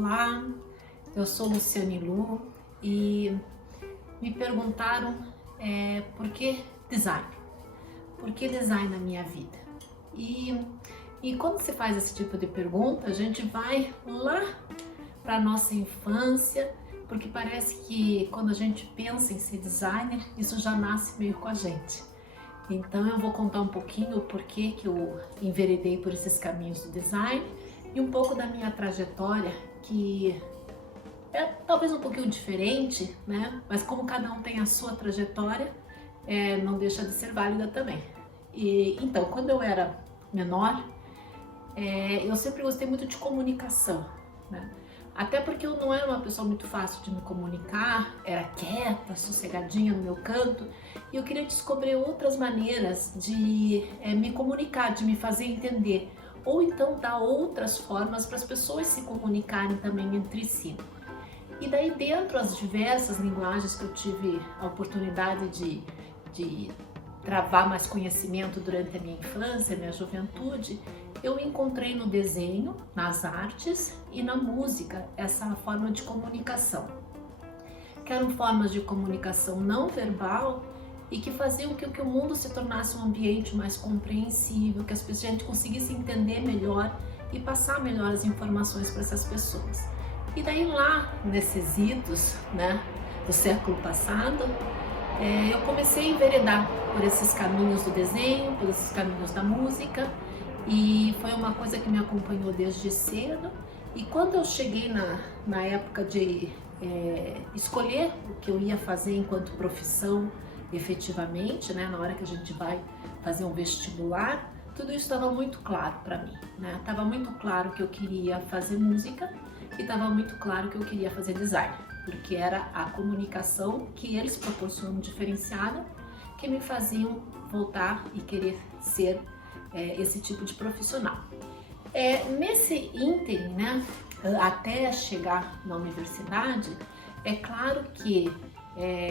Olá, eu sou Luciane Lu e me perguntaram por que design? Por que design na minha vida? E quando se faz esse tipo de pergunta, a gente vai lá para a nossa infância, porque parece que quando a gente pensa em ser designer, isso já nasce meio com a gente. Então eu vou contar um pouquinho o porquê que eu enveredei por esses caminhos do design e um pouco da minha trajetória, que é talvez um pouquinho diferente, né? Mas como cada um tem a sua trajetória, não deixa de ser válida também. Então, quando eu era menor, eu sempre gostei muito de comunicação, né? Até porque eu não era uma pessoa muito fácil de me comunicar, era quieta, sossegadinha no meu canto, e eu queria descobrir outras maneiras de me comunicar, de me fazer entender, ou então dar outras formas para as pessoas se comunicarem também entre si. E daí, dentro das diversas linguagens que eu tive a oportunidade de travar mais conhecimento durante a minha infância, a minha juventude, eu encontrei no desenho, nas artes e na música essa forma de comunicação, que eram formas de comunicação não verbal e que faziam com que o mundo se tornasse um ambiente mais compreensível, que a gente conseguisse entender melhor e passar melhor as informações para essas pessoas. E daí lá, nesses idos, né, do século passado, eu comecei a enveredar por esses caminhos do desenho, por esses caminhos da música, e foi uma coisa que me acompanhou desde cedo. E quando eu cheguei na época de escolher o que eu ia fazer enquanto profissão efetivamente, né, na hora que a gente vai fazer um vestibular, tudo isso estava muito claro para mim, né? Estava muito claro que eu queria fazer música e estava muito claro que eu queria fazer design, porque era a comunicação que eles proporcionam diferenciada que me faziam voltar e querer ser esse tipo de profissional. Nesse ínterim, né, até chegar na universidade, é claro que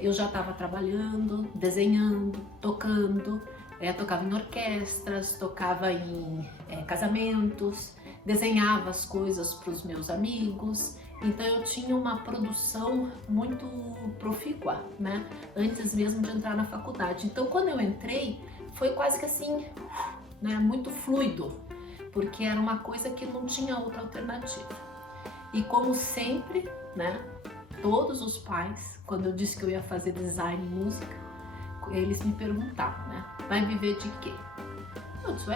eu já estava trabalhando, desenhando, tocando, tocava em orquestras, tocava em casamentos, desenhava as coisas para os meus amigos. Então eu tinha uma produção muito profícua, né, antes mesmo de entrar na faculdade. Então quando eu entrei, foi quase que assim, né, muito fluido, porque era uma coisa que não tinha outra alternativa. E como sempre, né, todos os pais, quando eu disse que eu ia fazer design e música, eles me perguntavam, né, vai viver de quê? Eu disse,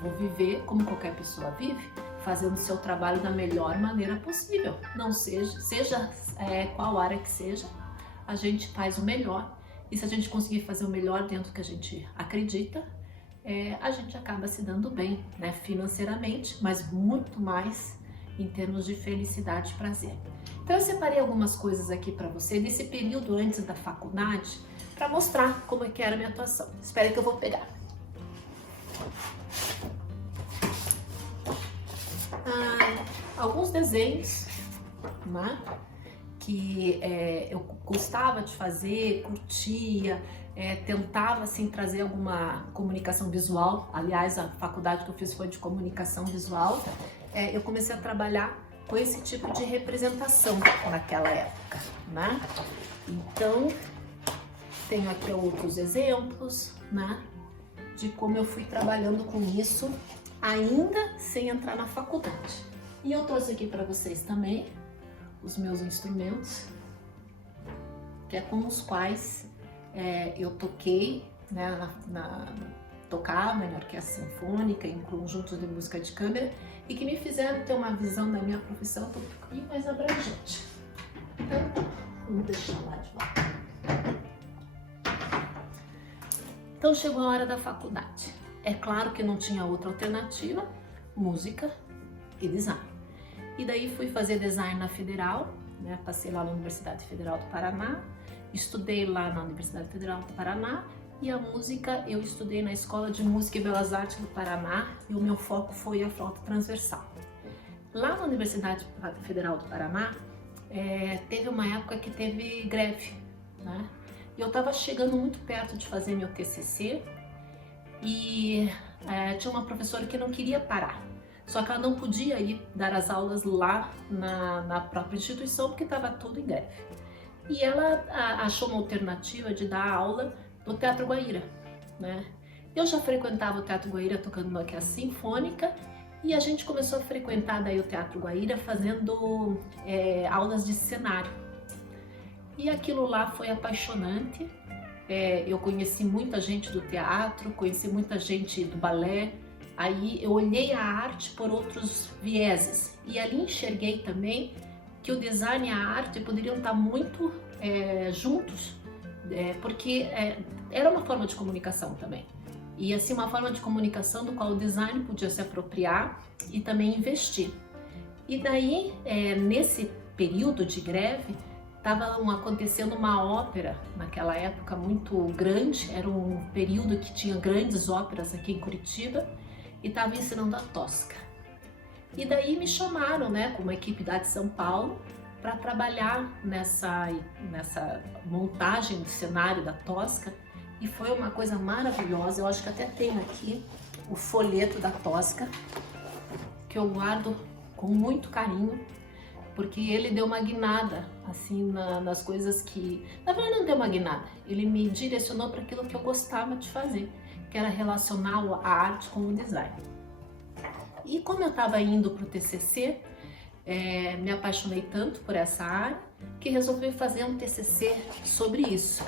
vou viver como qualquer pessoa vive, fazendo o seu trabalho da melhor maneira possível. Não seja qual área que seja, a gente faz o melhor. E se a gente conseguir fazer o melhor dentro do que a gente acredita, a gente acaba se dando bem, né, financeiramente, mas muito mais em termos de felicidade e prazer. Então eu separei algumas coisas aqui para você desse período antes da faculdade para mostrar como é que era a minha atuação. Espera que eu vou pegar. Alguns desenhos, né, que eu gostava de fazer, curtia, tentava assim trazer alguma comunicação visual. Aliás, a faculdade que eu fiz foi de comunicação visual. Eu comecei a trabalhar com esse tipo de representação naquela época, né? Então, tenho aqui outros exemplos, né, de como eu fui trabalhando com isso ainda sem entrar na faculdade. E eu trouxe aqui para vocês também os meus instrumentos, que é com os quais eu toquei, né, tocava em orquestra sinfônica, em conjuntos de música de câmara, e que me fizeram ter uma visão da minha profissão um pouquinho mais abrangente. Então, vamos deixar lá de volta. Então chegou a hora da faculdade. É claro que não tinha outra alternativa, música e design. E daí fui fazer design na Federal, né? Passei lá na Universidade Federal do Paraná, estudei lá na Universidade Federal do Paraná, e a música eu estudei na Escola de Música e Belas Artes do Paraná, e o meu foco foi a flauta transversal. Lá na Universidade Federal do Paraná, teve uma época que teve greve, né? E eu estava chegando muito perto de fazer meu TCC, e tinha uma professora que não queria parar. Só que ela não podia ir dar as aulas lá na própria instituição porque estava tudo em greve. E ela achou uma alternativa de dar aula no Teatro Guaíra, né? Eu já frequentava o Teatro Guaíra tocando uma orquestra sinfônica e a gente começou a frequentar daí o Teatro Guaíra fazendo aulas de cenário. E aquilo lá foi apaixonante. Eu conheci muita gente do teatro, conheci muita gente do balé. Aí eu olhei a arte por outros vieses e ali enxerguei também que o design e a arte poderiam estar muito juntos, porque era uma forma de comunicação também. E assim, uma forma de comunicação do qual o design podia se apropriar e também investir. E daí, nesse período de greve, estava acontecendo uma ópera naquela época muito grande, era um período que tinha grandes óperas aqui em Curitiba, e estava ensinando a Tosca. E daí me chamaram, né, com uma equipe da de São Paulo, para trabalhar nessa montagem do cenário da Tosca, e foi uma coisa maravilhosa. Eu acho que até tenho aqui o folheto da Tosca, que eu guardo com muito carinho, porque ele deu uma guinada assim nas coisas que... Na verdade não deu uma guinada, ele me direcionou para aquilo que eu gostava de fazer, que era relacionar a arte com o design. E como eu estava indo para o TCC, me apaixonei tanto por essa área que resolvi fazer um TCC sobre isso.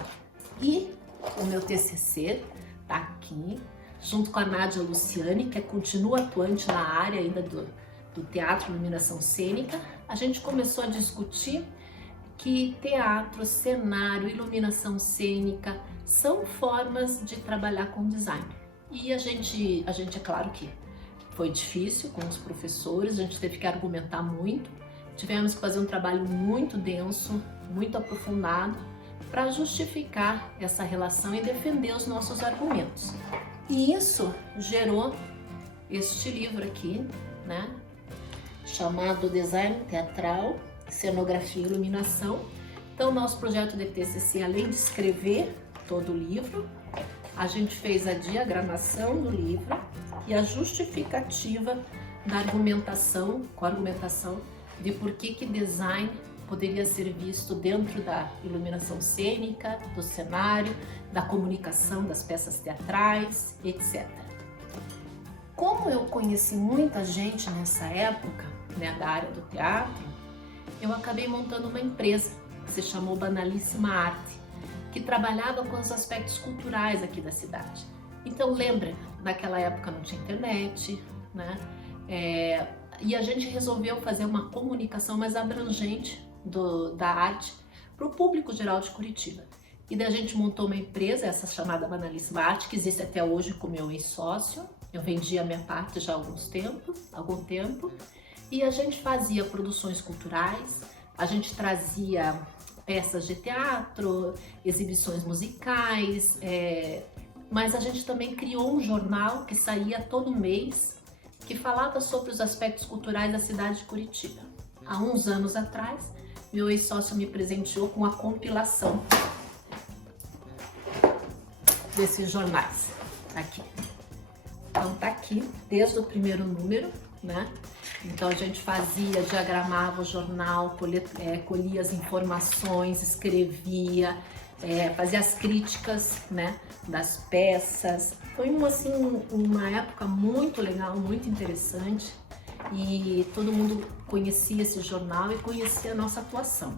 E o meu TCC tá aqui, junto com a Nádia Luciani, que continua atuante na área ainda do teatro e iluminação cênica. A gente começou a discutir que teatro, cenário, iluminação cênica são formas de trabalhar com design. E a gente é claro que foi difícil com os professores, a gente teve que argumentar muito, tivemos que fazer um trabalho muito denso, muito aprofundado, para justificar essa relação e defender os nossos argumentos. E isso gerou este livro aqui, né, chamado Design Teatral, Cenografia e Iluminação. Então, nosso projeto de TCC, além de escrever todo o livro, a gente fez a diagramação do livro e a justificativa da argumentação, com a argumentação de por que design poderia ser visto dentro da iluminação cênica, do cenário, da comunicação das peças teatrais, etc. Como eu conheci muita gente nessa época, né, da área do teatro, eu acabei montando uma empresa que se chamou Banalíssima Arte, que trabalhava com os aspectos culturais aqui da cidade. Então lembra, naquela época não tinha internet, né? E a gente resolveu fazer uma comunicação mais abrangente da arte para o público geral de Curitiba. E daí a gente montou uma empresa, essa chamada Banalíssima Arte, que existe até hoje com meu ex-sócio. Eu vendi a minha parte já há algum tempo, e a gente fazia produções culturais, a gente trazia peças de teatro, exibições musicais, mas a gente também criou um jornal que saía todo mês, que falava sobre os aspectos culturais da cidade de Curitiba. Há uns anos atrás, meu ex-sócio me presenteou com a compilação desses jornais aqui. Então tá aqui desde o primeiro número, né? Então a gente diagramava o jornal, colhia as informações, escrevia, fazia as críticas, né, das peças. Foi uma época muito legal, muito interessante, e todo mundo conhecia esse jornal e conhecia a nossa atuação.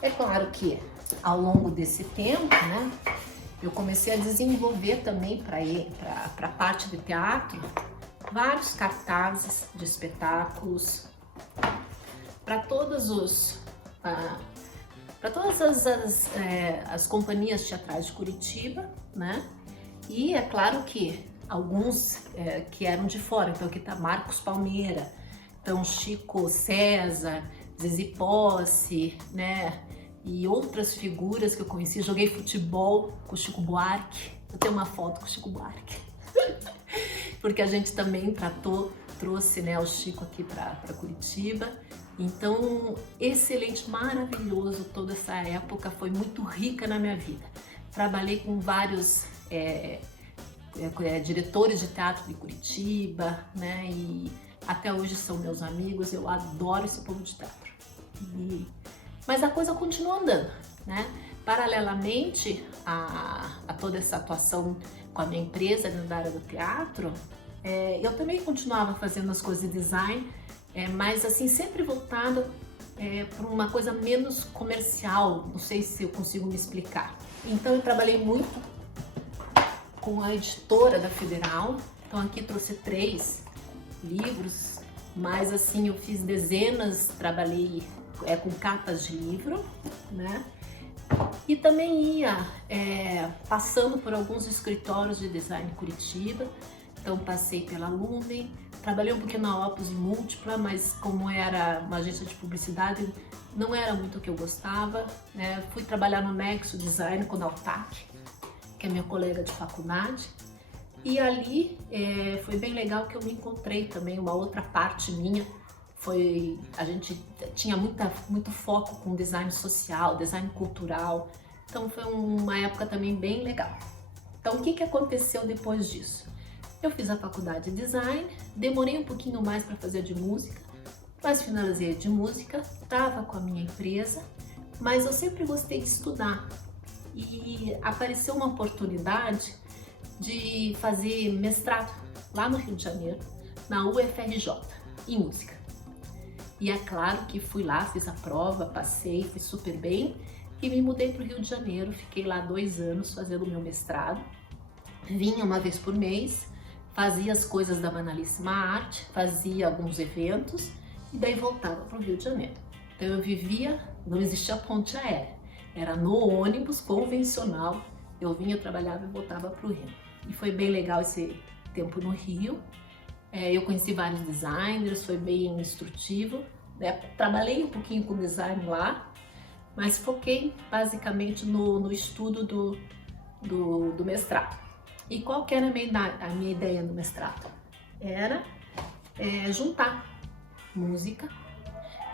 É claro que ao longo desse tempo, né, eu comecei a desenvolver também para a parte de teatro vários cartazes de espetáculos para todas as companhias teatrais de Curitiba, né? E é claro que alguns que eram de fora, então aqui tá Marcos Palmeira, então Chico César, Zizi Posse, né? E outras figuras que eu conheci. Joguei futebol com o Chico Buarque, eu tenho uma foto com o Chico Buarque, porque a gente também trouxe, né, o Chico aqui para Curitiba. Então, excelente, maravilhoso, toda essa época foi muito rica na minha vida. Trabalhei com vários diretores de teatro de Curitiba, né, e até hoje são meus amigos, eu adoro esse povo de teatro. Mas a coisa continua andando, né? Paralelamente a toda essa atuação com a minha empresa dentro da área do teatro, eu também continuava fazendo as coisas de design, mas assim, sempre voltada para uma coisa menos comercial, não sei se eu consigo me explicar. Então eu trabalhei muito com a editora da Federal, então aqui trouxe 3 livros, mas assim, eu fiz dezenas, trabalhei com capas de livro, né? E também ia passando por alguns escritórios de design em Curitiba, então passei pela Lumen, trabalhei um pouquinho na Opus Múltipla, mas como era uma agência de publicidade, não era muito o que eu gostava, né? Fui trabalhar no Nexo Design com a Altac, que é minha colega de faculdade, e ali foi bem legal que eu me encontrei também, uma outra parte minha, a gente tinha muito foco com design social, design cultural, então foi uma época também bem legal. Então o que aconteceu depois disso? Eu fiz a faculdade de design, demorei um pouquinho mais para fazer de música, mas finalizei de música, estava com a minha empresa, mas eu sempre gostei de estudar e apareceu uma oportunidade de fazer mestrado lá no Rio de Janeiro, na UFRJ, em música. E é claro que fui lá, fiz a prova, passei, fui super bem e me mudei para o Rio de Janeiro, fiquei lá 2 anos fazendo o meu mestrado, vinha uma vez por mês, fazia as coisas da Banalíssima Arte, fazia alguns eventos e daí voltava para o Rio de Janeiro. Então eu vivia, não existia ponte aérea, era no ônibus convencional, eu vinha, trabalhava e voltava para o Rio. E foi bem legal esse tempo no Rio, eu conheci vários designers, foi bem instrutivo, né? Trabalhei um pouquinho com design lá, mas foquei basicamente no estudo do mestrado. E qual que era a minha ideia no mestrado? Era juntar música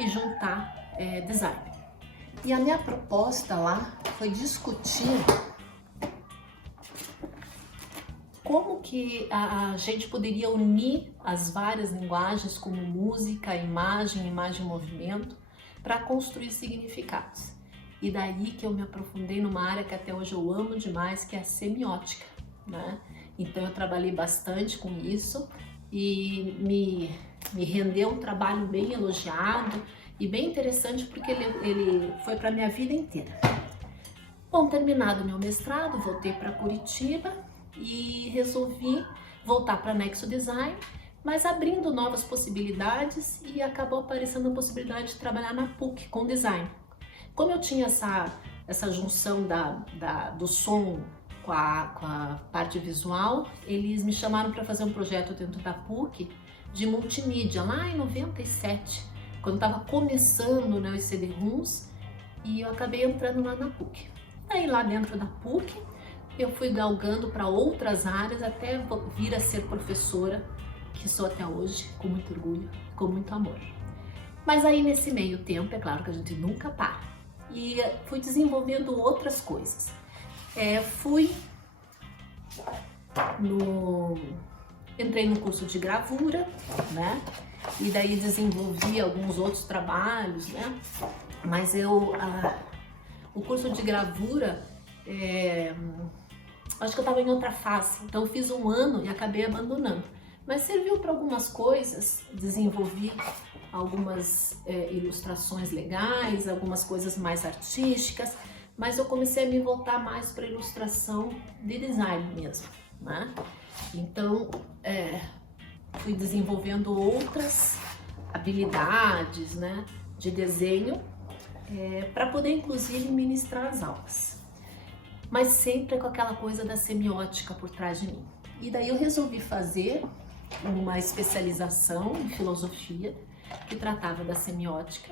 e juntar design. E a minha proposta lá foi discutir como que a gente poderia unir as várias linguagens como música, imagem e movimento para construir significados. E daí que eu me aprofundei numa área que até hoje eu amo demais, que é a semiótica, né? Então eu trabalhei bastante com isso e me rendeu um trabalho bem elogiado e bem interessante porque ele foi para minha vida inteira. Bom, terminado meu mestrado, voltei para Curitiba e resolvi voltar para Nexo Design, mas abrindo novas possibilidades, e acabou aparecendo a possibilidade de trabalhar na PUC com design. Como eu tinha essa junção do som com a parte visual, eles me chamaram para fazer um projeto dentro da PUC de multimídia, lá em 97, quando estava começando, né, os CD-ROMs, e eu acabei entrando lá na PUC. Aí lá dentro da PUC, eu fui galgando para outras áreas até vir a ser professora, que sou até hoje, com muito orgulho, com muito amor. Mas aí nesse meio tempo, é claro que a gente nunca para, e fui desenvolvendo outras coisas. Entrei no curso de gravura, né? E daí desenvolvi alguns outros trabalhos, né? Mas o curso de gravura, acho que eu estava em outra fase, então eu fiz 1 ano e acabei abandonando. Mas serviu para algumas coisas, desenvolvi algumas ilustrações legais, algumas coisas mais artísticas, mas eu comecei a me voltar mais para ilustração de design mesmo, né? Então, fui desenvolvendo outras habilidades, né, de desenho, para poder inclusive ministrar as aulas, mas sempre com aquela coisa da semiótica por trás de mim. E daí eu resolvi fazer uma especialização em filosofia que tratava da semiótica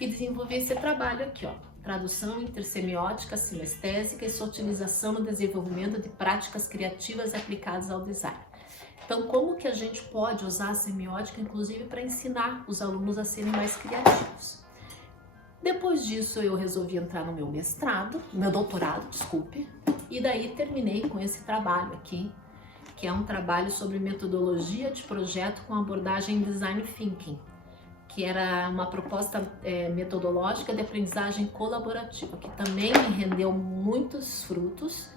e desenvolvi esse trabalho aqui, ó, tradução intersemiótica, sinestésica e sua utilização no desenvolvimento de práticas criativas aplicadas ao design. Então, como que a gente pode usar a semiótica, inclusive, para ensinar os alunos a serem mais criativos? Depois disso, eu resolvi entrar no meu doutorado, desculpe, e daí terminei com esse trabalho aqui, que é um trabalho sobre metodologia de projeto com abordagem Design Thinking, que era uma proposta metodológica de aprendizagem colaborativa, que também me rendeu muitos frutos,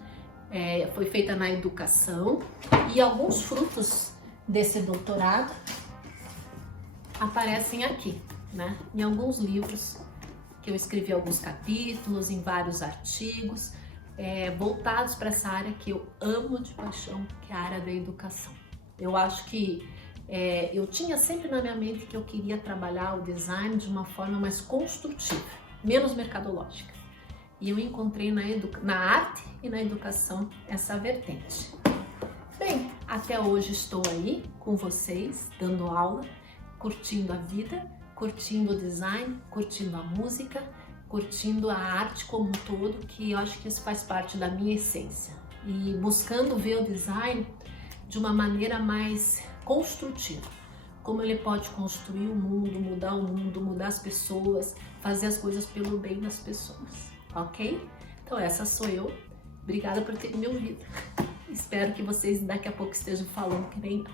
foi feita na educação, e alguns frutos desse doutorado aparecem aqui, né? Em alguns livros que eu escrevi, alguns capítulos, em vários artigos, voltados para essa área que eu amo de paixão, que é a área da educação. Eu acho que eu tinha sempre na minha mente que eu queria trabalhar o design de uma forma mais construtiva, menos mercadológica. E eu encontrei na arte e na educação essa vertente. Bem, até hoje estou aí com vocês, dando aula, curtindo a vida, curtindo o design, curtindo a música, curtindo a arte como um todo, que eu acho que isso faz parte da minha essência. E buscando ver o design de uma maneira mais construtiva. Como ele pode construir o mundo, mudar as pessoas, fazer as coisas pelo bem das pessoas, ok? Então essa sou eu. Obrigada por terem me ouvido. Espero que vocês daqui a pouco estejam falando que nem eu.